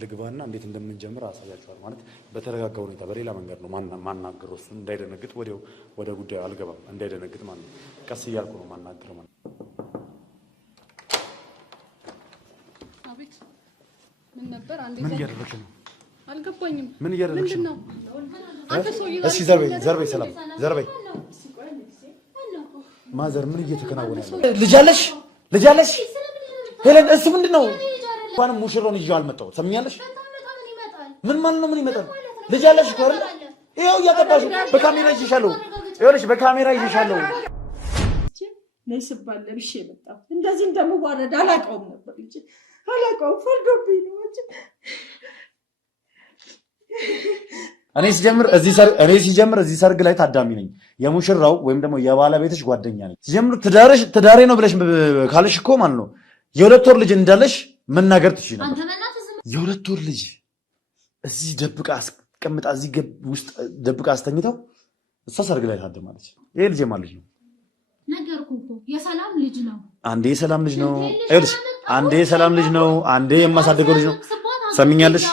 ልግባና እንዴት እንደምንጀምር አሳያችኋል ማለት በተረጋጋ ሁኔታ በሌላ መንገድ ነው ማናገረው እሱ እንዳይደነግጥ ወደ ጉዳዩ አልገባም እንዳይደነግጥ ማለት ነው ቀስ እያልኩ ነው ማናገረው ማለት አቤት ምን ነበር አንዴ ምን እያደረግሽ ነው አልገባኝም ምን እያደረግሽ ነው አንተ ሰውዬ እሺ ዘርበይ ሰላም ዘርበይ ማዘር ምን እየተከናወነ ያለው ልጅ አለሽ ሄለን እሱ ምንድነው እንኳን ሙሽራውን ይዤው አልመጣሁም ሰምኛለሽ ምን ማለት ነው ምን ይመጣል ልጅ አለሽ እኮ አይደል ይኸው እያጠባሽ በካሜራ ይዤሻለሁ ይኸውልሽ በካሜራ ይዤሻለሁ ነይስባል ለብሼ መጣሁ እንደዚህ እንደምዋረድ አላውቀውም ነበር ልጅ አላውቀውም ፈርዶብኝ ነው እንጂ እኔ ሲጀምር እዚህ ሰርግ ላይ ታዳሚ ነኝ የሙሽራው ወይም ደግሞ የባለቤትሽ ጓደኛ ነኝ ሲጀምር ትዳሬ ነው ብለሽ ካልሽ እኮ ማለት ነው የሁለት ወር ልጅ እንዳለሽ መናገር ትችይ ነበር የሁለት ወር ልጅ እዚህ ደብቃ አስቀምጣ እዚህ ውስጥ ደብቃ አስተኝተው እሷ ሰርግ ላይ ታደማለች ይሄ ልጅ ማለት ነው ነገርኩህ እኮ የሰላም ልጅ ነው አንዴ የሰላም ልጅ ነው አይልሽ አንዴ የሰላም ልጅ ነው አንዴ የማሳደገው ልጅ ነው ትሰሚኛለሽ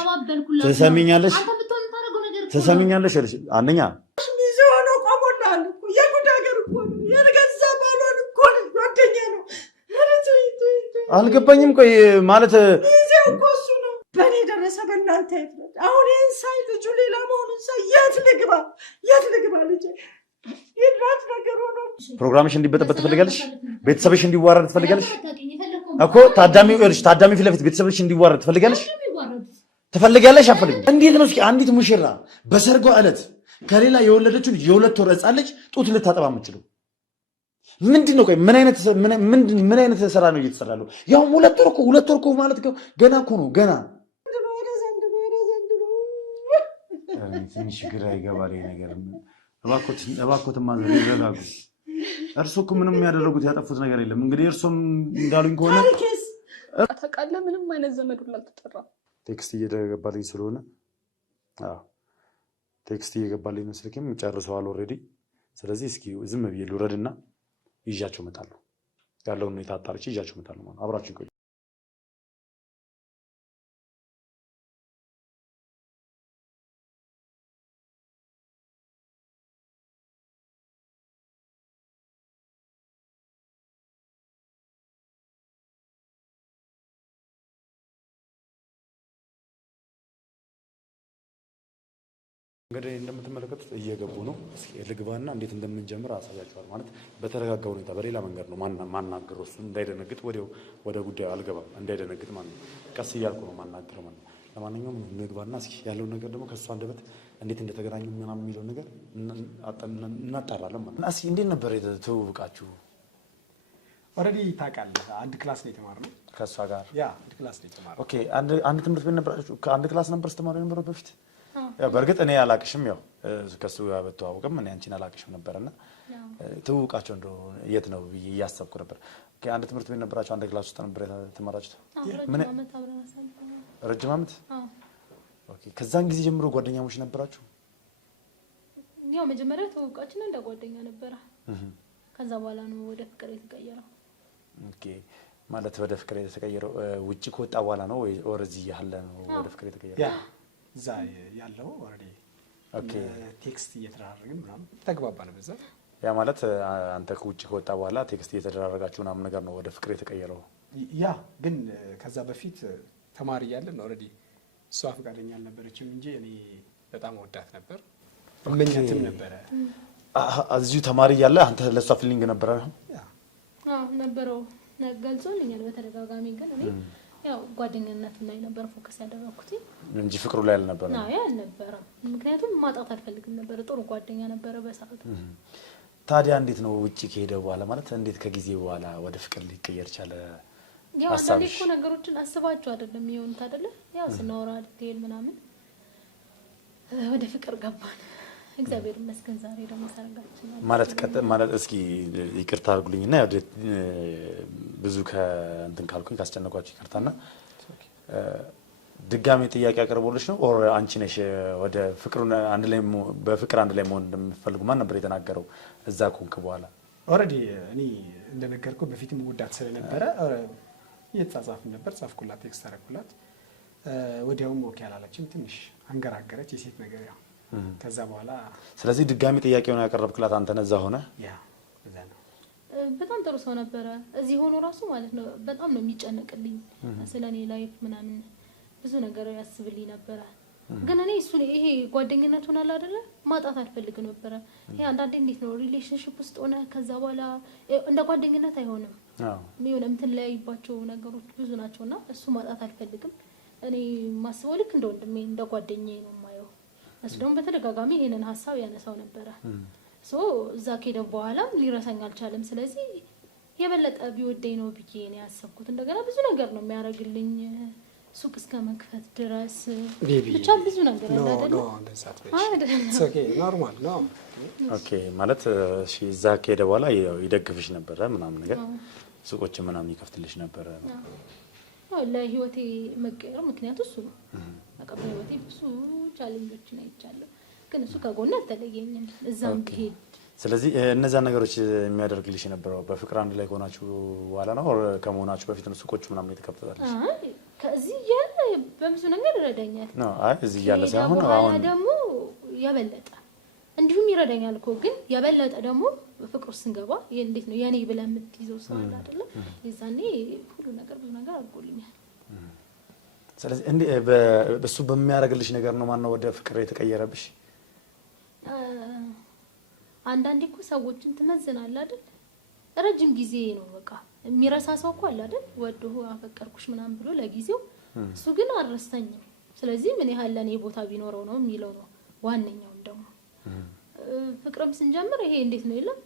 አይልሽ አንደኛ ሚዞኖ ቆሞላል የጉዳገር እኮ የርገዛ ባሎን እኮ ጓደኛ ነው አልገባኝም ቆይ ማለት ይዘው እኮ እሱ ነው በኔ ደረሰ በእናንተ ይፍረድ አሁን ኢንሳይ ልጁ ሌላ መሆኑን የት ልግባ ልጅ ይድራት ነገር ሆኖ ፕሮግራምሽ እንዲበጠበጥ ትፈልጋለሽ ቤተሰብሽ እንዲዋረድ ትፈልጋለሽ እኮ ታዳሚ ፊት ለፊት ቤተሰብሽ እንዲዋረድ ትፈልጋለሽ አፈልግም እንዴት ነው እስኪ አንዲት ሙሽራ በሰርጓ ዕለት ከሌላ የወለደችው የሁለት ወር ሕፃን ልጅ ጡት ልታጠባ የምትችለው ምንድነው ቆይ ምን አይነት ስራ ነው እየተሰራለው ያው ሁለት ወር እኮ ማለት ገና እኮ ነው ገና ትንሽ ግራ ይገባል ነገር እባክዎት ማዘር ይረጋጉ እርሶ እኮ ምንም ያደረጉት ያጠፉት ነገር የለም እንግዲህ እርሶም እንዳሉኝ ከሆነ አታውቃለህ ምንም አይነት ዘመድ ሁሉ አልተጠራም ቴክስት እየገባልኝ ስለሆነ ቴክስት እየገባልኝ ነው ስልኬም ጨርሰዋል ኦልሬዲ ስለዚህ እስኪ ዝም ብዬ ልውረድና ይዣቸው እመጣለሁ ያለውን ሁኔታ አጣርቼ ይዣቸው እመጣለሁ ማለት አብራችሁ ቆዩ እንግዲህ እንደምትመለከቱት እየገቡ ነው እስኪ ልግባና እንዴት እንደምንጀምር አሳያችኋል ማለት በተረጋጋ ሁኔታ በሌላ መንገድ ነው ማናገረው እሱ እንዳይደነግጥ ወደ ጉዳዩ አልገባም እንዳይደነግጥ ማለት ነው ቀስ እያልኩ ነው ማናገረው ማለት ነው ለማንኛውም ልግባና እስኪ ያለው ነገር ደግሞ ከሷ አንደበት እንዴት እንደተገናኙ ምናምን የሚለው ነገር እናጣራለን ማለት ነው እስኪ እንዴት ነበር ተውብቃችሁ ኦሬዲ ታውቃለህ አንድ ክላስ ነው የተማርነው ከሷ ጋር አንድ ክላስ ነው የተማርነው ኦኬ አንድ ትምህርት ቤት ነበራችሁ ከአንድ ክላስ ነበር ስትማሩ የነበረው በፊት ያው በርግጥ እኔ አላቅሽም ያው ከሱ ጋር በተዋወቅም እኔ አንቺን አላቅሽም ነበርና ትውውቃቸው እንደው የት ነው እያሰብኩ ነበር አንድ ትምህርት ቤት ነበራችሁ አንድ ክላስ ውስጥ ነበር ተማራችሁት ረጅም ዓመት ኦኬ ከዛን ጊዜ ጀምሮ ጓደኛሞች ነበራችሁ ያው መጀመሪያ ተውውቃችን እንደ ጓደኛ ነበር ከዛ በኋላ ነው ወደ ፍቅር የተቀየረው ኦኬ ማለት ወደ ፍቅር የተቀየረው ውጪ ከወጣ በኋላ ነው ወይ ኦርዚ ያለ ነው ወደ ፍቅር የተቀየረው እዛ ያለው ኦሬዲ ቴክስት እየተደራረግን ምናምን ተግባባን በዛ ያ ማለት አንተ ከውጪ ከወጣ በኋላ ቴክስት እየተደራረጋችሁ ምናምን ነገር ነው ወደ ፍቅር የተቀየረው ያ ግን ከዛ በፊት ተማሪ ያለን ኦሬዲ እሷ ፈቃደኛ አልነበረችም እንጂ እኔ በጣም ወዳት ነበር እመኛትም ነበር እዚሁ ተማሪ ያለ አንተ ለሷ ፊሊንግ ነበር ነበረው ገልጾልኛል በተደጋጋሚ ግን እኔ ያው ጓደኛነት ላይ ነበር ፎከስ ያደረኩት እንጂ ፍቅሩ ላይ አልነበረም አዎ ያልነበረም ምክንያቱም ማጣት አልፈልግም ነበር ጥሩ ጓደኛ ነበር በሰዓቱ ታዲያ እንዴት ነው ውጪ ከሄደ በኋላ ማለት እንዴት ከጊዜ በኋላ ወደ ፍቅር ሊቀየር ቻለ ያው አንዳንዴ እኮ ነገሮችን አስባችሁ አይደለም ይሁንት አይደለ ያው ስናወራ ዲቴል ምናምን ወደ ፍቅር ገባን እግዚአብሔር ይመስገን ዛሬ ደግሞ ሰርጋችን ማለት እስኪ ይቅርታ አድርጉልኝና ያው ብዙ ከእንትን ካልኩኝ ካስጨነቋችሁ ይቅርታና ድጋሜ ጥያቄ አቀርቦልሽ ነው ኦር አንቺ ነሽ ወደ ፍቅሩን አንድ ላይ በፍቅር አንድ ላይ መሆን እንደምትፈልጉ ማን ነበር የተናገረው እዛ ኮንክ በኋላ ኦሬዲ እኔ እንደነገርኩ በፊትም ጉዳት ስለነበረ እየተጻጻፍን ነበር ጻፍኩላት ቴክስት አረኩላት ወዲያውም ኦኬ አላለችም። ትንሽ አንገራገረች የሴት ነገር ያው ከዛ በኋላ ስለዚህ ድጋሚ ጥያቄውን ያቀረብክላት አንተ ነዛ ሆነ ያ እዛ ነው። በጣም ጥሩ ሰው ነበረ። እዚህ ሆኖ ራሱ ማለት ነው በጣም ነው የሚጨነቅልኝ ስለኔ ላይፍ ምናምን ብዙ ነገር ያስብልኝ ነበረ። ግን እኔ እሱ ይሄ ጓደኝነቱን አለ አይደለ ማጣት አልፈልግም ነበረ። ይሄ አንዳንዴ እንዴት ነው ሪሌሽንሺፕ ውስጥ ሆነ ከዛ በኋላ እንደ ጓደኝነት አይሆንም። ምን እንትን ላይ ይባቸው ነገሮች ብዙ ናቸውና እሱ ማጣት አልፈልግም። እኔ ማስበው ልክ እንደ ወንድሜ እንደ ጓደኛዬ ነው የማየው። እሱ ደግሞ በተደጋጋሚ ይሄንን ሀሳብ ያነሳው ነበረ። ሶ እዛ ከሄደ በኋላም ሊረሳኝ አልቻለም። ስለዚህ የበለጠ ቢወደኝ ነው ብዬ ነው ያሰብኩት። እንደገና ብዙ ነገር ነው የሚያደርግልኝ ሱቅ እስከ መክፈት ድረስ ብቻ ብዙ ነገር አለ አይደል? ኦኬ ኖርማል ነው። ኦኬ ማለት እሺ እዛ ከሄደ በኋላ ይደግፍሽ ነበረ ምናምን ነገር ሱቆች ምናምን ይከፍትልሽ ነበረ። ለህይወቴ መቀየር ምክንያቱ እሱ ነው። በቃ በህይወቴ ብዙ ቻሌንጆችን አይቻለሁ፣ ግን እሱ ከጎኔ አልተለየኝም እዛም ብሄድ። ስለዚህ እነዛ ነገሮች የሚያደርግልሽ የነበረው በፍቅር አንድ ላይ ከሆናችሁ በኋላ ነው ከመሆናችሁ በፊት ነው ሱቆች ምናምን የተከፈታለሽ? ከዚህ ያለ በብዙ ነገር ይረዳኛል ነው። አይ እዚህ ያለ ሳይሆን አሁን ደግሞ የበለጠ እንዲሁም ይረዳኛል እኮ ግን የበለጠ ደግሞ ፍቅር ውስጥ ስንገባ እንዴት ነው የኔ ብለህ የምትይዘው ሰው አለ አይደለ? የዛኔ ሁሉ ነገር ብዙ ነገር አድርጎልኛል። ስለዚህ እንዴ በሱ በሚያደርግልሽ ነገር ነው ማነው ወደ ፍቅር የተቀየረብሽ? አንዳንዴ እኮ ሰዎችን ትመዝናለህ አይደል? ረጅም ጊዜ ነው በቃ የሚረሳ ሰው እኮ አለ አይደል? ወዶ አፈቀርኩሽ ምናምን ብሎ ለጊዜው እሱ ግን አልረሳኝም። ስለዚህ ምን ያህል ለኔ ቦታ ቢኖረው ነው የሚለው ነው ዋነኛው። ደግሞ ፍቅርም ስንጀምር ይሄ እንዴት ነው የለም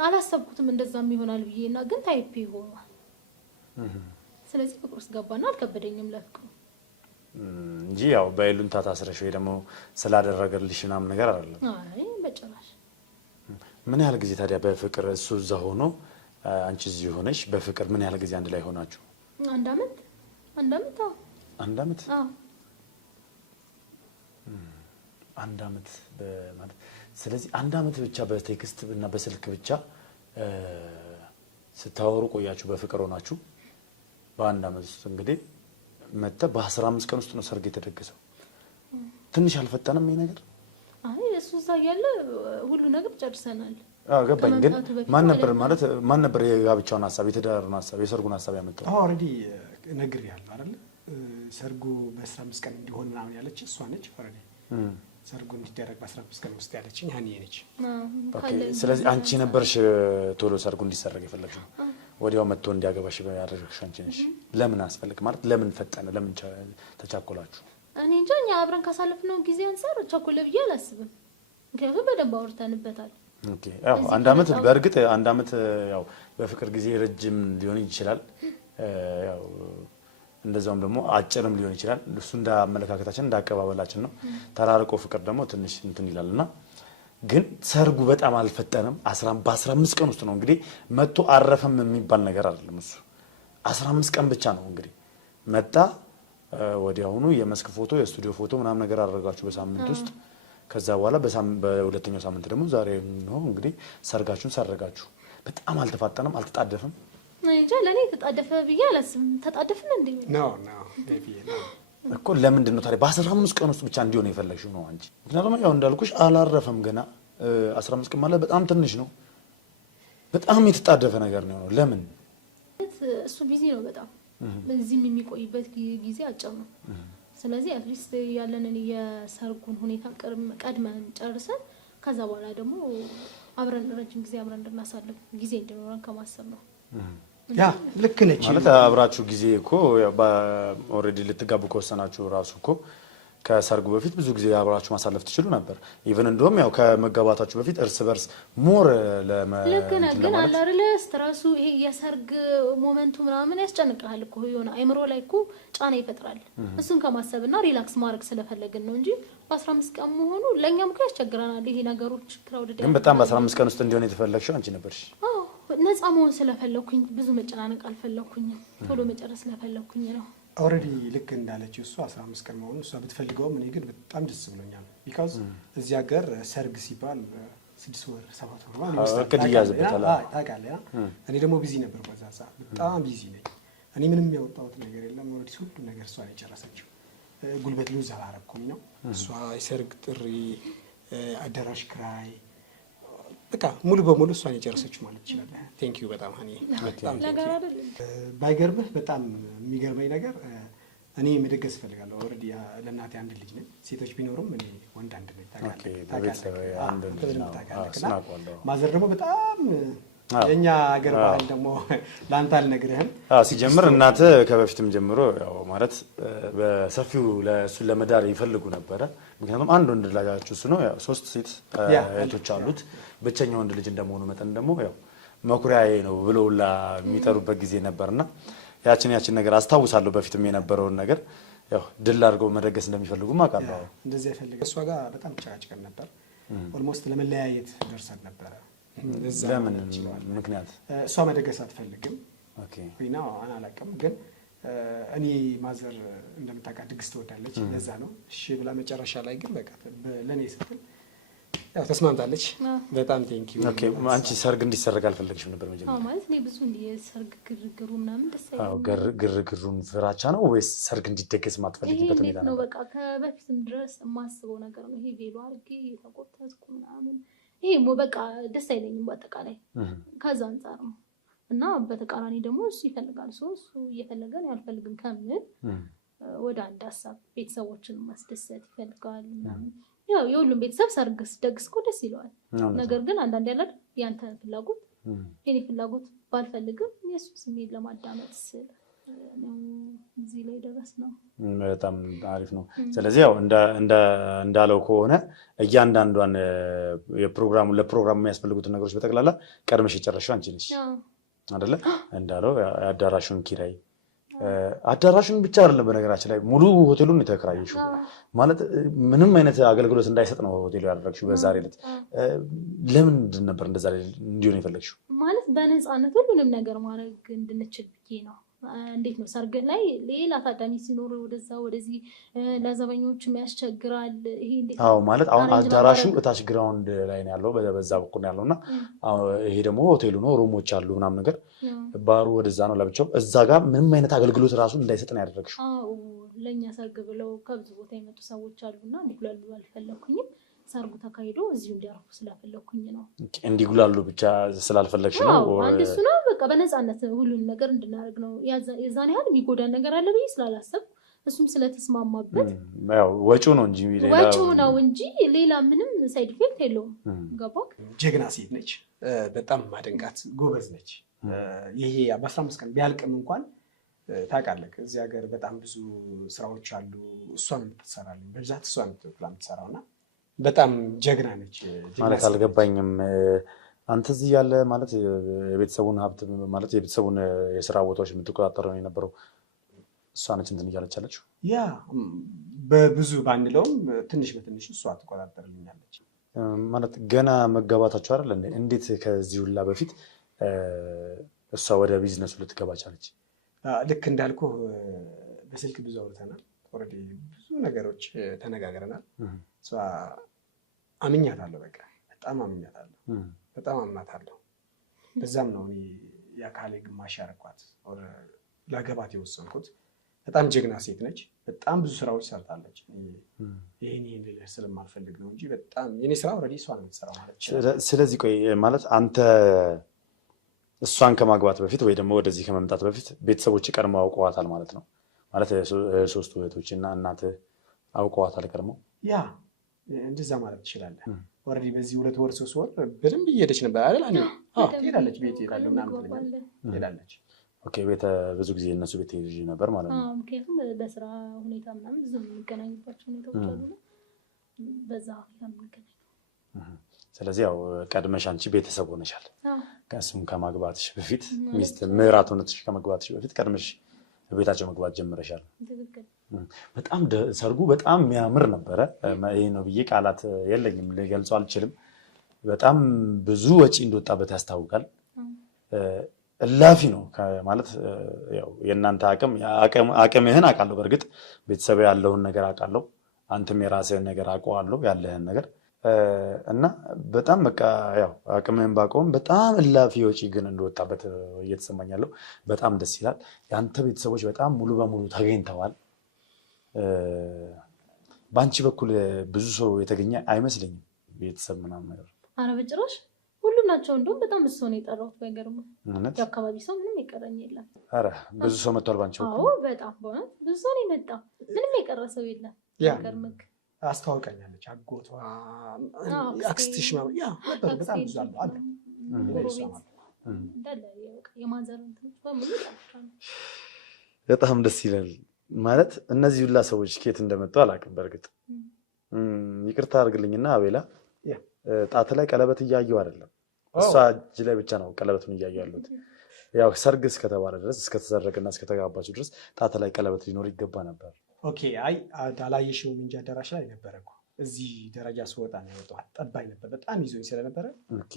አላሰብኩትም እንደዛም ይሆናል ብዬና ግን ታይፕ ሆኗል። ስለዚህ ፍቅር ውስጥ ገባና አልከበደኝም ለፍቅሩ እንጂ ያው በይሉንታ ታስረሽ ወይ ደግሞ ስላደረገልሽ ምናምን ነገር አይደለም። አይ በጭራሽ። ምን ያህል ጊዜ ታዲያ በፍቅር እሱ እዛ ሆኖ አንቺ እዚህ ሆነሽ በፍቅር ምን ያህል ጊዜ አንድ ላይ ሆናችሁ? አንድ አመት። አንድ አመት? አዎ አንድ አመት በማለት ስለዚህ አንድ አመት ብቻ በቴክስት እና በስልክ ብቻ ስታወሩ ቆያችሁ በፍቅር ሆናችሁ። በአንድ አመት ውስጥ እንግዲህ መጣ በ15 ቀን ውስጥ ነው ሰርግ የተደገሰው። ትንሽ አልፈጠነም ይሄ ነገር? አይ እሱ እዛ ያለ ሁሉ ነገር ጨርሰናል። ገባኝ። ግን ማን ነበር የጋብቻውን ሀሳብ የትዳሩን ሀሳብ የሰርጉን ሀሳብ ያመጣው? ኦልሬዲ ነግሬያለሁ አይደል? ሰርጉ በ15 ቀን እንዲሆን ምናምን ያለች እሷ ነች። ኦልሬዲ ሰርጉ እንዲደረግ በ15 ቀን ውስጥ ያለችኝ ሀኒዬ ነች። ኦኬ። ስለዚህ አንቺ ነበርሽ ቶሎ ሰርጉ እንዲሰረግ የፈለግሽው? ወዲያው መጥቶ እንዲያገባሽ ያደረግሽ አንቺ ነሽ? ለምን አስፈልግ ማለት ለምን ፈጠነ? ለምን ተቻኮላችሁ? እኔ እንጃ። እኛ አብረን ካሳለፍነው ጊዜ አንፃር ቸኮለ ብዬ አላስብም። ምክንያቱም በደንብ አውርተንበታል። ኦኬ። ያው አንድ አመት በእርግጥ አንድ አመት ያው በፍቅር ጊዜ ረጅም ሊሆን ይችላል። ያው እንደዛውም ደግሞ አጭርም ሊሆን ይችላል። እሱ እንዳመለካከታችን እንዳቀባበላችን ነው። ተራርቆ ፍቅር ደግሞ ትንሽ እንትን ይላልና ግን ሰርጉ በጣም አልፈጠነም። በ15 ቀን ውስጥ ነው እንግዲህ መጥቶ አረፈም የሚባል ነገር አይደለም። እሱ 15 ቀን ብቻ ነው እንግዲህ መጣ። ወዲያውኑ የመስክ ፎቶ የስቱዲዮ ፎቶ ምናምን ነገር አደረጋችሁ በሳምንት ውስጥ። ከዛ በኋላ በሁለተኛው ሳምንት ደግሞ ዛሬ ነው እንግዲህ ሰርጋችሁን ሰረጋችሁ። በጣም አልተፋጠነም፣ አልተጣደፈም። እንጃ ለኔ ተጣደፈ ብዬ አላስብም። ተጣደፍን እንዴ? ነው ቤቢ ነው እኮ። ለምንድን ነው ታዲያ በ15 ቀን ውስጥ ብቻ እንዲሆን የፈለግሽው ነው አንቺ? ምክንያቱም ያው እንዳልኩሽ አላረፈም ገና። 15 ቀን ማለት በጣም ትንሽ ነው። በጣም የተጣደፈ ነገር ነው። ለምን? እሱ ቢዚ ነው በጣም። እዚህም የሚቆይበት ጊዜ አጭር ነው። ስለዚህ አትሊስት ያለንን የሰርጉን ሁኔታ ቀድመን ጨርሰን ከዛ በኋላ ደግሞ አብረን ረጅም ጊዜ አብረን እንድናሳልፍ ጊዜ እንዲኖረን ከማሰብ ነው። ያ ልክ ነች ማለት አብራችሁ ጊዜ እኮ ኦልሬዲ ልትጋቡ ከወሰናችሁ ራሱ እኮ ከሰርጉ በፊት ብዙ ጊዜ አብራችሁ ማሳለፍ ትችሉ ነበር። ኢቭን እንደውም ያው ከመጋባታችሁ በፊት እርስ በርስ ሞር ልክ ነህ። ግን አለ አይደለ ስትረሱ ይሄ የሰርግ ሞመንቱ ምናምን ያስጨንቃል እኮ የሆነ አይምሮ ላይ እኮ ጫና ይፈጥራል። እሱን ከማሰብና ሪላክስ ማድረግ ስለፈለግን ነው እንጂ በ15 ቀን መሆኑ ለኛም እኮ ያስቸግረናል። ይሄ ነገሮች ክራውድድ ግን በጣም በ15 ቀን ውስጥ እንዲሆን የተፈለግሽው አንቺ ነበርሽ። አዎ ነፃ መሆን ስለፈለኩኝ ብዙ መጨናነቅ አልፈለኩኝም። ቶሎ መጨረስ ስለፈለኩኝ ነው። ኦልሬዲ ልክ እንዳለችው እሷ 15 ቀን መሆኑ እሷ ብትፈልገውም እኔ ግን በጣም ደስ ብሎኛል። ቢካዝ እዚህ ሀገር ሰርግ ሲባል 6 ወር 7 ወር ነው እቅድ ይያዝበታል። ታውቃለህ። እኔ ደግሞ ቢዚ ነበር በዛ ሰዓት፣ በጣም ቢዚ ነኝ። እኔ ምንም ያወጣሁት ነገር የለም። ኦልሬዲ ሁሉ ነገር እሷ ነው የጨረሰችው። ጉልበት ሉዝ አላረኩም ነው። እሷ የሰርግ ጥሪ፣ አዳራሽ ክራይ በቃ ሙሉ በሙሉ እሷን የጨረሰችው ማለት ይችላል። ቴንክ ዩ በጣም ሀኒ በጣም ባይገርምህ በጣም የሚገርመኝ ነገር እኔ መደገስ እፈልጋለሁ። ኦልሬዲ ለእናቴ አንድ ልጅ ነኝ። ሴቶች ቢኖሩም እኔ ወንድ አንድ ነኝ። ታውቃለህ። ማዘር ደግሞ በጣም የእኛ ሀገር ባህል ደግሞ ለአንተ አልነግርህም። ሲጀምር እናትህ ከበፊትም ጀምሮ ያው ማለት በሰፊው እሱን ለመዳር ይፈልጉ ነበረ። ምክንያቱም አንድ ወንድ ልጃቸው እሱ ነው። ያው 3 ሴት እህቶች አሉት። ብቸኛ ወንድ ልጅ እንደመሆኑ መጠን ደግሞ ያው መኩሪያዬ ነው ብለውላ የሚጠሩበት ጊዜ ነበርና ያችን ነገር አስታውሳለሁ። በፊትም የነበረውን ነገር ያው ድል አድርገው መደገስ እንደሚፈልጉም አውቃለሁ። እንደዚህ ያፈልገ እሷ ጋር በጣም ተጨቃጭቀን ነበር። ኦልሞስት ለመለያየት ደርሰን ነበረ። ለምን ምክንያት? እሷ መደገስ አትፈልግም። ወይና አናላቅም ግን እኔ ማዘር እንደምታውቃት ድግስ ትወዳለች። ለዛ ነው እሺ ብላ መጨረሻ ላይ ግን በቃ ለኔ ስትል ያው ተስማምታለች። በጣም ቴንክ ዩ። ኦኬ አንቺ ሰርግ እንዲሰረግ አልፈለግሽም ነበር መጀመሪያ? ማለት እኔ ብዙ የሰርግ ግርግሩ ምናምን ደስ አይልም። ግርግሩን ፍራቻ ነው ወይስ ሰርግ እንዲደገስ ማትፈልጊበት ሁኔታ ነው? በቃ ከበፊትም ድረስ የማስበው ነገር ነው። ይሄ ቬሎ አድርጌ የተቆጠጥኩ ምናምን ይሄ በቃ ደስ አይለኝም በአጠቃላይ ከዛ አንጻር ነው። እና በተቃራኒ ደግሞ እሱ ይፈልጋል። እሱ እየፈለገን ያልፈልግም ከምል ወደ አንድ ሀሳብ ቤተሰቦችን ማስደሰት ይፈልጋል ምናምን። ያው የሁሉም ቤተሰብ ሰርግስ ደግስ እኮ ደስ ይለዋል። ነገር ግን አንዳንድ ያለ ያንተ ፍላጎት የኔ ፍላጎት ባልፈልግም የሱ ስሜት ለማዳመጥ ስል እዚህ ላይ ደረስ ነው። በጣም አሪፍ ነው። ስለዚህ ያው እንዳለው ከሆነ እያንዳንዷን ለፕሮግራሙ የሚያስፈልጉትን ነገሮች በጠቅላላ ቀድመሽ የጨረሽው አንቺ ነሽ አይደለ? እንዳለው የአዳራሹን ኪራይ አዳራሹን ብቻ አይደለም በነገራችን ላይ ሙሉ ሆቴሉን የተከራየሽው ማለት ምንም አይነት አገልግሎት እንዳይሰጥ ነው ሆቴሉ ያደረግሽው በዛሬ ዕለት። ለምንድን ነበር እንደዛ እንዲሆን የፈለግሽው? ማለት በነፃነት ሁሉንም ነገር ማድረግ እንድንችል ብዬ ነው። እንዴት ነው ሰርግ ላይ ሌላ ታዳሚ ሲኖር ወደዛ ወደዚህ ለዘበኞችም ያስቸግራል። ይሄ እንዴት ነው ማለት አሁን አዳራሹ እታች ግራውንድ ላይ ነው ያለው በዛ በኩል ነው ያለውና ይሄ ደግሞ ሆቴሉ ነው ሩሞች አሉ ምናምን ነገር ባሩ ወደዛ ነው ለብቻው እዛ ጋር ምንም አይነት አገልግሎት ራሱ እንዳይሰጥ ነው ያደረግሽው? አዎ ለኛ ሰርግ ብለው ከብዙ ቦታ የመጡ ሰዎች አሉና እንዲጉላሉ አልፈለኩኝም። ሰርጉ ተካሂዶ እዚሁ እንዲያርፉ ስለፈለኩኝ ነው። እንዲጉላሉ ብቻ ስላልፈለግሽ ነው? አንድ እሱ ነው በቃ በነፃነት ሁሉን ነገር እንድናደርግ ነው። የዛን ያህል የሚጎዳን ነገር አለ ብዬ ስላላሰብኩ እሱም ስለተስማማበት ያው ወጪው ነው እንጂ ሌላ ምንም ሳይድ ኢፌክት የለውም። ገባክ? ጀግና ሴት ነች። በጣም ማደንቃት ጎበዝ ነች። ይሄ በ15 ቀን ቢያልቅም እንኳን ታውቃለህ እዚህ ሀገር በጣም ብዙ ስራዎች አሉ። እሷን የምትሰራልኝ በብዛት እሷን የምትሰራውና በጣም ጀግና ነች። ማለት አልገባኝም። አንተ እዚህ ያለ ማለት የቤተሰቡን ሀብት ማለት የቤተሰቡን የስራ ቦታዎች የምትቆጣጠረው ነው የነበረው እሷ ነች እንትን እያለች ያለችው? ያ በብዙ ባንለውም ትንሽ በትንሽ እሷ ትቆጣጠርልኛለች። ማለት ገና መጋባታችሁ አይደል? እንዴት ከዚህ ሁላ በፊት እሷ ወደ ቢዝነሱ ልትገባ ቻለች? ልክ እንዳልኩ በስልክ ብዙ አውርተናል። ኦልሬዲ ብዙ ነገሮች ተነጋግረናል። እሷ አምኛታለሁ። በቃ በጣም አምኛታለሁ። በጣም አምናታለሁ። በዛም ነው እኔ የአካሌ ግማሽ ያደረኳት ላገባት የወሰንኩት። በጣም ጀግና ሴት ነች። በጣም ብዙ ስራዎች ሰርታለች። ይሄን ልልህ ስለማልፈልግ ነው እንጂ በጣም የኔ ስራ ኦልሬዲ እሷ ነው የምትሰራው ማለት ይችላል። ስለዚህ ቆይ ማለት አንተ እሷን ከማግባት በፊት ወይ ደግሞ ወደዚህ ከመምጣት በፊት ቤተሰቦች ቀድመው አውቀዋታል ማለት ነው? ማለት ሶስቱ እህቶች እና እናት አውቀዋታል ቀድመው? ያ እንደዛ ማለት ትችላለህ። ኦልሬዲ በዚህ 2 ወር 3 ወር በደንብ እየሄደች ነበር አይደል? ትሄዳለች፣ ቤት ሄዳለሁ ምናምን ትሄዳለች። ኦኬ ቤት ብዙ ጊዜ እነሱ ቤት ሄጄ ነበር ማለት ነው። ምክንያቱም በስራ ሁኔታ ምናምን ብዙ የምንገናኝባቸው ሁኔታዎች አሉና በዛ የምንገናኝ። ስለዚህ ያው ቀድመሽ አንቺ ቤተሰብ ሆነሻል። ከእሱም ከማግባትሽ በፊት ሚስት ምዕራት ሆነትሽ ከመግባትሽ በፊት ቀድመሽ ቤታቸው መግባት ጀምረሻል። በጣም ሰርጉ በጣም የሚያምር ነበረ። ይሄ ነው ብዬ ቃላት የለኝም፣ ልገልጸው አልችልም። በጣም ብዙ ወጪ እንደወጣበት ያስታውቃል። እላፊ ነው ማለት ያው የእናንተ አቅምህን አውቃለሁ። በእርግጥ ቤተሰብ ያለውን ነገር አውቃለሁ። አንተም የራስህን ነገር አውቀዋለሁ ያለህን ነገር እና በጣም በቃ ያው አቅምህን ባውቀውም በጣም እላፊ ወጪ ግን እንደወጣበት እየተሰማኝ ያለው በጣም ደስ ይላል። የአንተ ቤተሰቦች በጣም ሙሉ በሙሉ ተገኝተዋል። በአንቺ በኩል ብዙ ሰው የተገኘ አይመስለኝም ቤተሰብ ምናምን ነገር። ኧረ በጭራሽ ሁሉም ናቸው። እንደውም በጣም ብዙ ሰው ነው የጠራሁት። ባይገርም የአካባቢ ሰው ምንም የቀረኝ የለም። ኧረ ብዙ ሰው መጥቷል ባንቺ በኩል? አዎ በጣም በእውነት ብዙ ሰው ነው የመጣ። ምንም የቀረ ሰው የለም። ገርምክ አስተዋውቀኛለች። አጎቷ አክስትሽ ነበር። በጣም ብዙ አሉ እንዳለ የማዘር እንትኖች በሙሉ ጠርቻለሁ። በጣም ደስ ይላል። ማለት እነዚህ ሁላ ሰዎች ከየት እንደመጡ አላውቅም። በእርግጥ ይቅርታ አድርግልኝና አቤላ ጣት ላይ ቀለበት እያየሁ አይደለም፣ እሷ እጅ ላይ ብቻ ነው ቀለበቱን እያየሁ ያሉት። ያው ሰርግ እስከተባለ ድረስ እስከተሰረገና እስከተጋባችሁ ድረስ ጣት ላይ ቀለበት ሊኖር ይገባ ነበር። ኦኬ። አይ አላየሽውም እንጂ አዳራሽ ላይ ነበረ እኮ። እዚህ ደረጃ ስወጣ ነው የወጣሁት። ጠባኝ ነበር በጣም ይዞኝ ስለነበረ። ኦኬ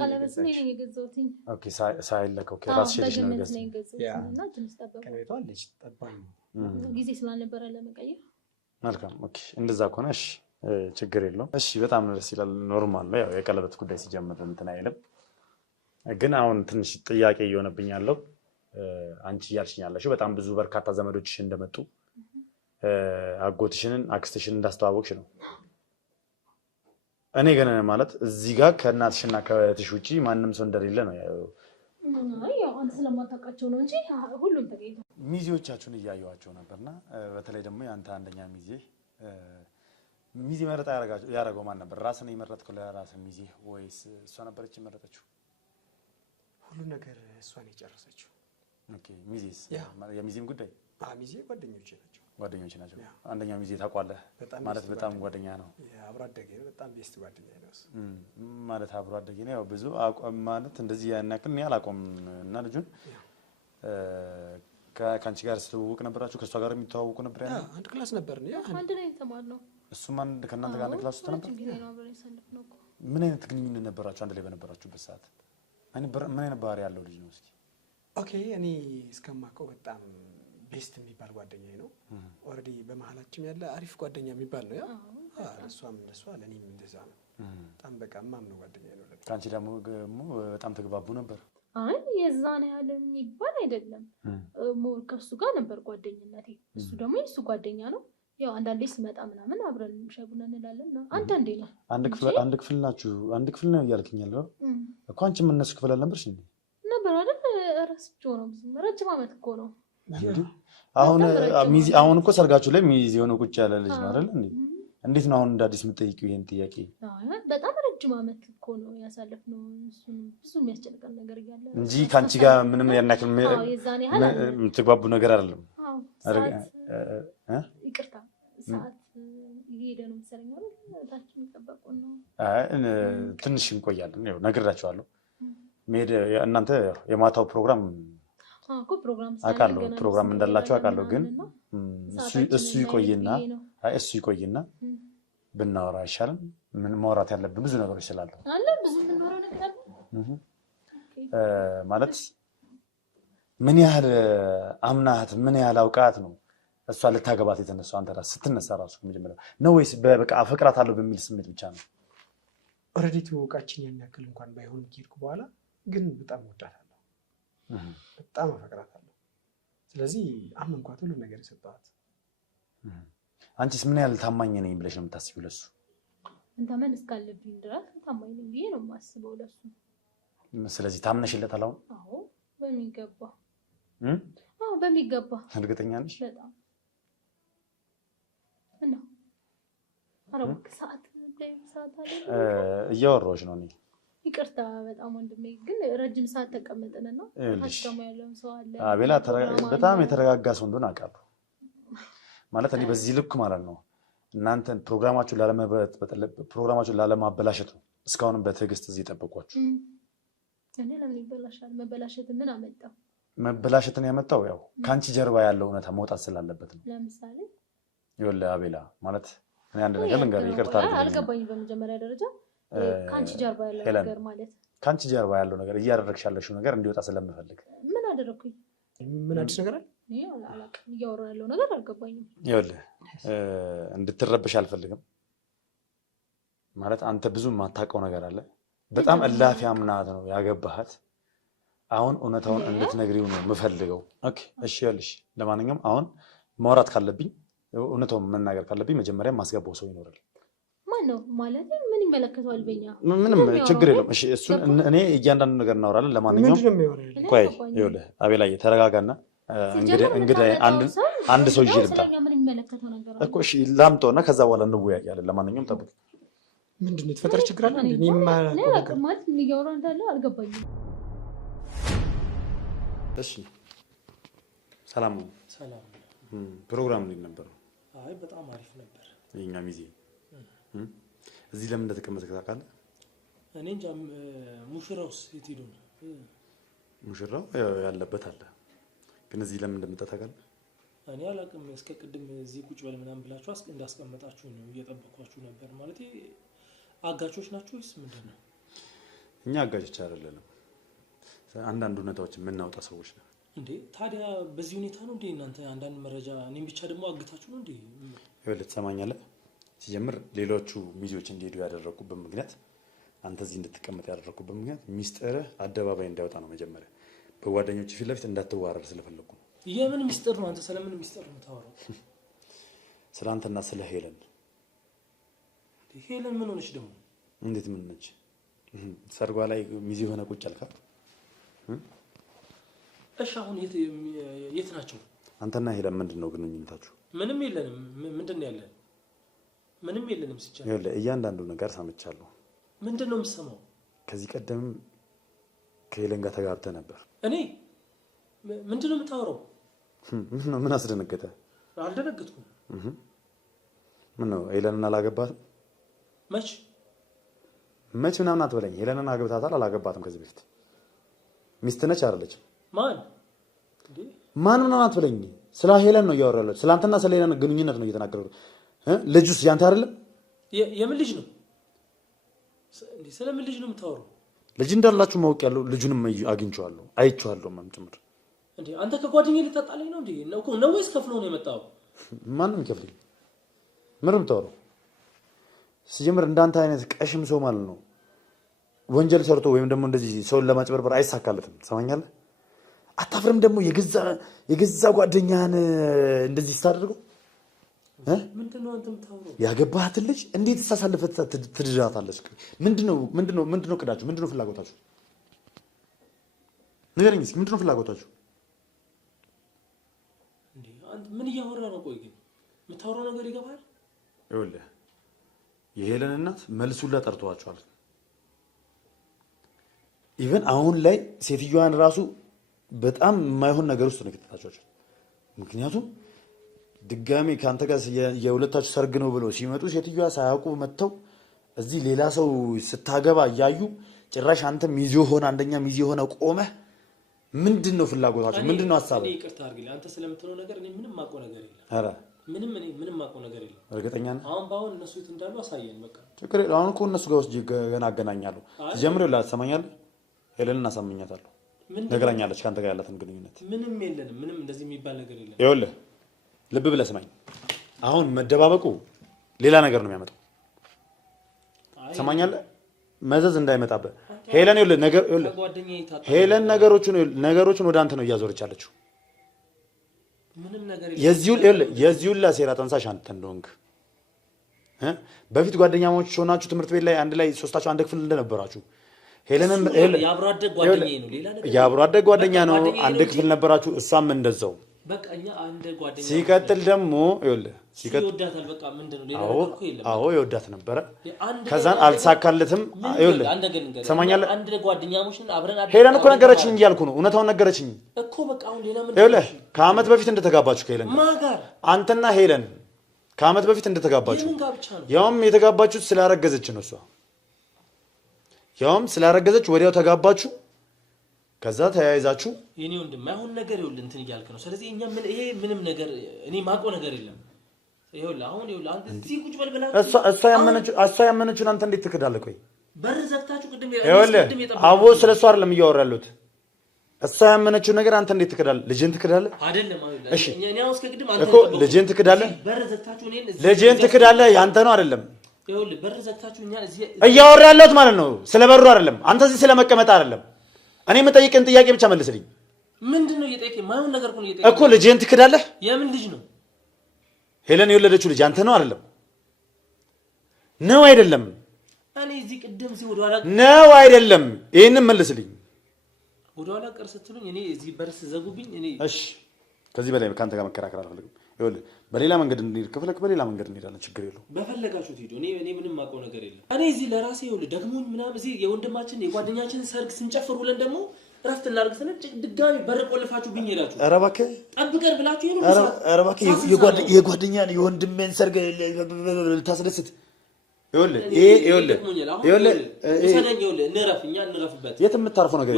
ቀለበት ነው የገዛሁት። ኦኬ ሳይለከው ከራስሽ ልጅ ነው የገዛሁት እና ትንሽ ጠበቅ ከቤቷ ልጅ ጠባኝ ጊዜ ስላልነበረ ለመቀየር። መልካም ኦኬ። እንደዛ ከሆነ እሺ ችግር የለውም። እሺ በጣም ደስ ይላል። ኖርማል ነው። ያው የቀለበት ጉዳይ ሲጀምር እንትን አይልም። ግን አሁን ትንሽ ጥያቄ እየሆነብኝ ያለው አንቺ እያልሽኝ ያለሽው በጣም ብዙ በርካታ ዘመዶችሽ እንደመጡ አጎትሽንን አክስትሽን እንዳስተዋወቅሽ ነው። እኔ ግን ማለት እዚህ ጋር ከእናትሽና ከእህትሽ ውጪ ማንም ሰው እንደሌለ ነው። ያው አንተ ስለማታውቃቸው ነው እንጂ ሁሉም ተገኝተው ሚዜዎቻችሁን እያየኋቸው ነበርና በተለይ ደግሞ የአንተ አንደኛ ሚዜ መረጣ ያደረገው ማን ነበር? ራስን የመረጥከው ለራስህ ሚዜ ወይስ እሷ ነበረች የመረጠችው? ሁሉ ነገር እሷን የጨረሰችው። ኦኬ ሚዜስ? የሚዜም ጉዳይ ሚዜ ጓደኞቼ ናቸው። አንደኛው ሚዜ ታውቋለህ ማለት በጣም ጓደኛ ነው። አብሮ አደጌ ነው። በጣም ቤስት ጓደኛ ነው ማለት አብሮ አደጌ ነው። ያው ብዙ ማለት እንደዚህ ያን ያክል እኔ አላውቀውም። እና ልጁን ከአንቺ ጋር ስትውውቅ ነበራችሁ? ከእሷ ጋር የሚተዋውቁ ነበር? ያለው አንድ ክላስ ነበር። አንድ ላይ የተማርነው። እሱም አንድ ከእናንተ ጋር አንድ ክላስ ውስጥ ነበር? ምን አይነት ግንኙነት ነበራችሁ አንድ ላይ በነበራችሁበት ሰዓት? ምን አይነት ባህሪ ያለው ልጅ ነው? እስኪ ኦኬ። እኔ እስከማውቀው በጣም ቤስት የሚባል ጓደኛዬ ነው። ኦልሬዲ በመሀላችን ያለ አሪፍ ጓደኛ የሚባል ነው። እሷም እንደሷ ለእኔም እንደዛ ነው። በጣም በቃ የማምነው ጓደኛዬ ነው። ከአንቺ ደግሞ በጣም ተግባቡ ነበር? አይ የዛን ያህል የሚባል አይደለም። ሞር ከእሱ ጋር ነበር ጓደኝነቴ። እሱ ደግሞ የእሱ ጓደኛ ነው። ያው አንዳንዴ ስመጣ ምናምን አብረን ሻይ ቡና እንላለን። አንዳንዴ ነው። አንድ ክፍል ናችሁ? አንድ ክፍል ነው እያልክኝ ያለው እኮ። አንቺም እነሱ ክፍል አልነበርሽ እንዴ? ነበር አይደል? ረስቼው ነው። ረጅም ዓመት እኮ ነው። አሁን እኮ ሰርጋችሁ ላይ ሚዜ የሆነ ቁጭ ያለ ልጅ ነው አይደል እንዴ? እንዴት ነው አሁን እንደ አዲስ የምትጠይቂው ይሄን ጥያቄ? በጣም ረጅም ዓመት እኮ ነው ያሳለፍነው። ብዙ የሚያስጨንቀን ነገር እያለ እንጂ ከአንቺ ጋር ምንም ያን ያክል የምትግባቡ ነገር አይደለም። ይቅርታ ሰዓት እየሄደ ነው መሰለኝ አይደል? ታችን የሚጠበቁን ነው። ትንሽ እንቆያለን። ያው ነግራቸዋለሁ። እናንተ የማታው ፕሮግራም አውቃለሁ፣ ፕሮግራም እንዳላችሁ አውቃለሁ። ግን እሱ ይቆይና ብናወራ አይሻልም? ምን ማውራት ያለብን ብዙ ነገሮች ስላሉ ማለት ምን ያህል አምናት ምን ያህል አውቃት ነው እሷ ልታገባት የተነሳው? አንተ ራስህ ስትነሳ ራሱ መጀመሪያ ነው ወይስ በቃ አፈቅራታለሁ በሚል ስሜት ብቻ ነው? ኦልሬዲ ትውውቃችን ያን ያክል እንኳን ባይሆን ከሄድኩ በኋላ ግን በጣም ወዳታለሁ፣ በጣም አፈቅራታለሁ። ስለዚህ አመንኳት፣ ሁሉ ነገር የሰጠኋት። አንቺስ ምን ያህል ታማኝ ነኝ ብለሽ ነው የምታስቢው ለሱ? እንታመን እስካለብኝ ድረስ ታማኝ ነኝ ብዬ ነው የማስበው ለሱ። ስለዚህ ታምነሽለታል አሁን? አዎ በሚገባ። በሚገባ። እርግጠኛ ነሽ? በጣም እና አረብክ ሰዓት እያወራሁሽ ነው እኔ። ይቅርታ በጣም ወንድሜ፣ ግን ረጅም ሰዓት ተቀመጥንና ታችተማ ያለውን ሰው አለ። አቤላ በጣም የተረጋጋ ሰው እንደሆነ አውቃለሁ። ማለት እኔ በዚህ ልክ ማለት ነው እናንተን ፕሮግራማችሁን ላለማበላሸት ነው እስካሁንም በትዕግስት እዚህ ጠበቋችሁ። እኔ ለምን ይበላሻል? መበላሸት ምን አመጣው? መበላሸትን ያመጣው ያው ከአንቺ ጀርባ ያለው እውነታ መውጣት ስላለበት ነው። ለምሳሌ ይኸውልህ አቤላ፣ ማለት እኔ አንድ ነገር ልንገርህ፣ ይቅርታ አልገባኝም። በመጀመሪያ ደረጃ ከአንቺ ጀርባ ያለው ነገር ማለት ከአንቺ ጀርባ ያለው ነገር እያደረግሽ ያለሽው ነገር እንዲወጣ ስለምፈልግ። ምን አደረኩኝ? ምን አዲስ ነገር አለ? እያወራሁ ያለው ነገር አልገባኝም። ይኸውልህ እንድትረብሽ አልፈልግም። ማለት አንተ ብዙ የማታውቀው ነገር አለ። በጣም እላፊ አምናት ነው ያገባሃት። አሁን እውነታውን እንድትነግሪው ነው የምፈልገው። ኦኬ እሺ፣ ይኸውልሽ ለማንኛውም አሁን ማውራት ካለብኝ እውነታውን መናገር ካለብኝ መጀመሪያ ማስገባው ሰው ይኖራል። ማን ነው ማለት ምን ይመለከተዋል? በእኛ ምንም ችግር የለም። እሺ እሱን እኔ እያንዳንዱ ነገር እናወራለን። ለማንኛውም ቆይ ይኸውልህ አቤላዬ ተረጋጋና እንግዲህ አንድ ሰው ይዤ ልምጣ እኮ እሺ ላምጣውና ከዛ በኋላ እንወያያለን። ለማንኛውም ጠብቅ። ምንድን ነው የተፈጠረ ችግር አለ? እኔ ማለት ምን እያወራ እንዳለ አልገባኝም። እሺ ሰላም ነው። ሰላም ፕሮግራም እንዴት ነበር? አይ በጣም አሪፍ ነበር። የኛ ሚዜ እዚህ ለምን እንደተቀመጠ ታውቃለህ? እኔ እንጃ። ሙሽራውስ የት ሄዶ ነው? ሙሽራው ያለበት አለ፣ ግን እዚህ ለምን እንደመጣ ታውቃለህ? እኔ አላውቅም። እስከ ቅድም እዚህ ቁጭ በል ምናምን ብላችሁ እንዳስቀመጣችሁ ነው እየጠበኳችሁ ነበር። ማለት አጋቾች ናችሁ ወይስ ምንድን ነው? እኛ አጋቾች አይደለንም። አንዳንድ እውነታዎችን የምናወጣ ሰዎች ነው። እንዴ ታዲያ በዚህ ሁኔታ ነው እንዴ እናንተ አንዳንድ መረጃ እኔም ብቻ ደግሞ አግታችሁ ነው እንዴ? ይኸውልህ ትሰማኛለህ? ሲጀምር ሌሎቹ ሚዜዎች እንዲሄዱ ያደረኩበት ምክንያት አንተ እዚህ እንድትቀመጥ ያደረኩበት ምክንያት ሚስጥርህ አደባባይ እንዳይወጣ ነው። መጀመሪያ በጓደኞች ፊት ለፊት እንዳትዋረድ ስለፈለኩ ነው። የምን ሚስጥር ነው? አንተ ስለምን ሚስጥር ነው የምታወራው? ስለ አንተና ስለ ሄለን። ሄለን ምን ሆነች ደግሞ? እንዴት ምን ነች? ሰርጓ ላይ ሚዜ ሆነ ቁጭ አልካ? እሺ አሁን የት ናቸው? አንተና ሄለን ምንድን ነው ግንኙነታችሁ? ምንም የለንም። ምንድን ነው ያለን? ምንም የለንም። ሲቻል ይኸውልህ እያንዳንዱ ነገር ሰምቻለሁ። ምንድን ነው የምትሰማው? ከዚህ ቀደም ከሄለን ጋር ተጋብተህ ነበር። እኔ ምንድን ነው የምታወራው? ምን አስደነገጠ? አልደነገጥኩም። ምን ነው ሄለንን አላገባትም? መች ምናምን አትበለኝ። ሄለንን አግብታታል? አላገባትም? ከዚህ በፊት ሚስት ነች አይደለችም? ማን ምናምን አትበለኝ። ስለ ሄለን ነው እያወራለሁ። ስለ አንተና ስለ ሄለን ግንኙነት ነው እየተናገረው። ልጁስ ያንተ አይደለም? የምን ልጅ ነው? ስለምን ልጅ ነው የምታወራው? ልጅ እንዳላችሁ ማወቅ ያለው ልጁንም አግኝቼዋለሁ አይቼዋለሁ ጭምር። እንዴ አንተ ከጓደኛዬ ልታጣለኝ ነው እንዴ? ነው ወይስ ከፍሎ ነው የመጣው? ማንም ይከፍልኝ? ምንም የምታወራው? ሲጀምር እንዳንተ አይነት ቀሽም ሰው ማለት ነው ወንጀል ሰርቶ ወይም ደግሞ እንደዚህ ሰውን ለማጭበርበር አይሳካለትም። ሰማኛለህ? አታፍርም? ደግሞ የገዛ ጓደኛህን እንደዚህ ስታደርገው ምንድነው አንተ የምታወራው? ያገባሃትን ልጅ እንዴት ተሳሳልፈህ ትድራታለህ? ምንድነው ቅዳችሁ? ምንድነው ፍላጎታችሁ? ንገረኝ እስኪ ምንድነው ፍላጎታችሁ? እንዴ አንተ ምን እያወራህ ነው? ቆይ ግን የምታወራው ነገር ይገባል? ይኸውልህ የሄለን እናት መልሱላ ጠርተዋቸዋል። ኢቨን አሁን ላይ ሴትዮዋን ራሱ በጣም የማይሆን ነገር ውስጥ ነው ከተታቸው። ምክንያቱም ድጋሜ ካንተ ጋር የሁለታችሁ ሰርግ ነው ብለው ሲመጡ ሴትዮዋ ሳያውቁ መጥተው እዚህ ሌላ ሰው ስታገባ እያዩ ጭራሽ አንተ ሚዜ ሆነ አንደኛ ሚዜ ሆነ ቆመህ ምንድነው ፍላጎታችሁ? ምንድነው ሐሳብ? እኔ ይቅርታ አድርግልኝ። አንተ ስለምትለው ነገር እኔ ምንም ማውቀው ነገር የለም። አረ ምንም ማውቀው ነገር የለም። እርግጠኛ ነህ? አሁን ባሁን እነሱ የት እንዳሉ አሳየን በቃ። ችግር የለም። አሁን እኮ እነሱ ጋር ወስጄ ገና አገናኛለሁ። ጀምሮ ላሰማኛለህ። ሄለንን አሳምኛታለሁ። ነገራኛለች ካንተ ጋር ያላትን ግንኙነት። ምንም የለንም። ምንም እንደዚህ የሚባል ነገር የለም። ይኸውልህ ልብ ብለህ ስማኝ። አሁን መደባበቁ ሌላ ነገር ነው የሚያመጣው። ሰማኛለህ? መዘዝ እንዳይመጣብህ ሄለን ሄለን ነገሮችን ወደ አንተ ነው እያዞረች ያለችው። ምንም ነገር የዚህ ሁላ ሴራ ጠንሳሽ አንተ እንደሆንክ በፊት ጓደኛሞች ሆናችሁ ትምህርት ቤት ላይ አንድ ላይ ሶስታችሁ አንድ ክፍል እንደነበራችሁ ሄለንን የአብሮ አደግ ጓደኛዬ ነው። ሌላ ነገር የአብሮ አደግ ጓደኛ ነው። አንድ ክፍል ነበራችሁ። እሷም እንደዛው በቃ እኛ አንድ ጓደኛ። ሲቀጥል ደግሞ ይወዳታል። በቃ ምንድነው ሌላ ነገር እኮ የለም። አዎ ይወዳት ነበረ። ከዛን አልሳካለትም። ሰማኛለህ? አንድ ጓደኛሞችን አብረን ሄለን እኮ ነገረችኝ እያልኩ ነው። እውነታውን ነገረችኝ እኮ በቃ አሁን ሌላ ምን ይኸውልህ ከዓመት በፊት እንደተጋባችሁ ከሄለን ማጋር አንተና ሄለን ከዓመት በፊት እንደተጋባችሁ ያውም የተጋባችሁት ስላረገዘች ነው። እሷ ያውም ስላረገዘች ወዲያው ተጋባችሁ። ከዛ ተያይዛችሁ የኔ ወንድም አይሆን ነገር ይኸውልህ እንትን እያልክ ነው። ስለዚህ እኛ ይሄ ምንም ነገር እኔ ማውቀው ነገር የለም። ይኸውልህ አሁን አንተ እዚህ ቁጭ በል ብላ እሷ ያመነችውን አንተ እንዴት ትክዳለህ? ቆይ በር ዘግታችሁ ቅድም አቦ ስለሷ አይደለም እያወራ ያለሁት። እሷ ያመነችውን ነገር አንተ እንዴት ትክዳለህ? ልጅን ትክዳለህ አይደለም? እሺ እኔ አሁን እስከ ቅድም አንተ እኮ ልጅን ትክዳለህ። በር ዘግታችሁ እኔን ልጅን ትክዳለህ። ያንተ ነው አይደለም? ይኸውልህ በር ዘግታችሁ እኛ እዚህ እያወራ ያለሁት ማለት ነው። ስለ በሩ አይደለም። አንተ እዚህ ስለመቀመጥ አይደለም። እኔ የምጠይቅህን ጥያቄ ብቻ መልስልኝ። ምንድነው እየጠየቀኝ? ማይሆን ነገር እኮ ነው እየጠየቀኝ እኮ ልጅህን ትክዳለህ? የምን ልጅ ነው? ሄለን የወለደችው ልጅ አንተ ነው አይደለም? ነው አይደለም? እኔ እዚህ ቅድም እዚህ ወደኋላ ነው አይደለም? ይሄንን መልስልኝ። ወደኋላ ቀር ስትሉኝ እኔ እዚህ በርስ ዘጉብኝ። እኔ እሺ ከዚህ በላይ ካንተ ጋር መከራከር አልፈልግም። ይኸውልህ በሌላ መንገድ እንሂድ ከፈለክ በሌላ መንገድ እንሄዳለን። ችግር የለውም። በፈለጋችሁት ሂዱ። እኔ ምንም አውቀው ነገር የለም። እኔ እዚህ ለራሴ ይኸውልህ ደግሞኝ ምናምን እዚህ የወንድማችን የጓደኛችን ሰርግ ስንጨፍር ውለን ደግሞ እረፍት እናድርግ ስንል ድጋሚ በር ቆልፋችሁብኝ ሄዳችሁ። ኧረ እባክህ ጠብቀን ብላችሁ ይሄን ኧረ እባክህ የጓደኛን የወንድሜን ሰርግ ልታስደስት ይኸውልህ እንረፍበት። የት የምታርፈው ነገር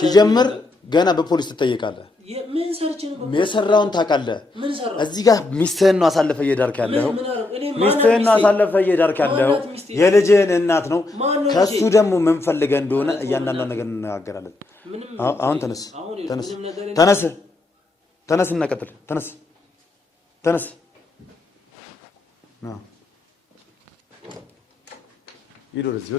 ሲጀምር ገና በፖሊስ ትጠየቃለህ። የሰራውን ታውቃለህ። እዚህ ጋር ሚስትህን ነው አሳልፈህ እየዳርክ ያለኸው። ሚስትህን ነው አሳልፈህ እየዳርክ ያለኸው። የልጅህን እናት ነው። ከሱ ደግሞ ምን ፈልገህ እንደሆነ እያንዳንዷን ነገር እንነጋገራለን። አሁን ተነስ እና ቀጥል። ተነስ ሂድ ወደዚህ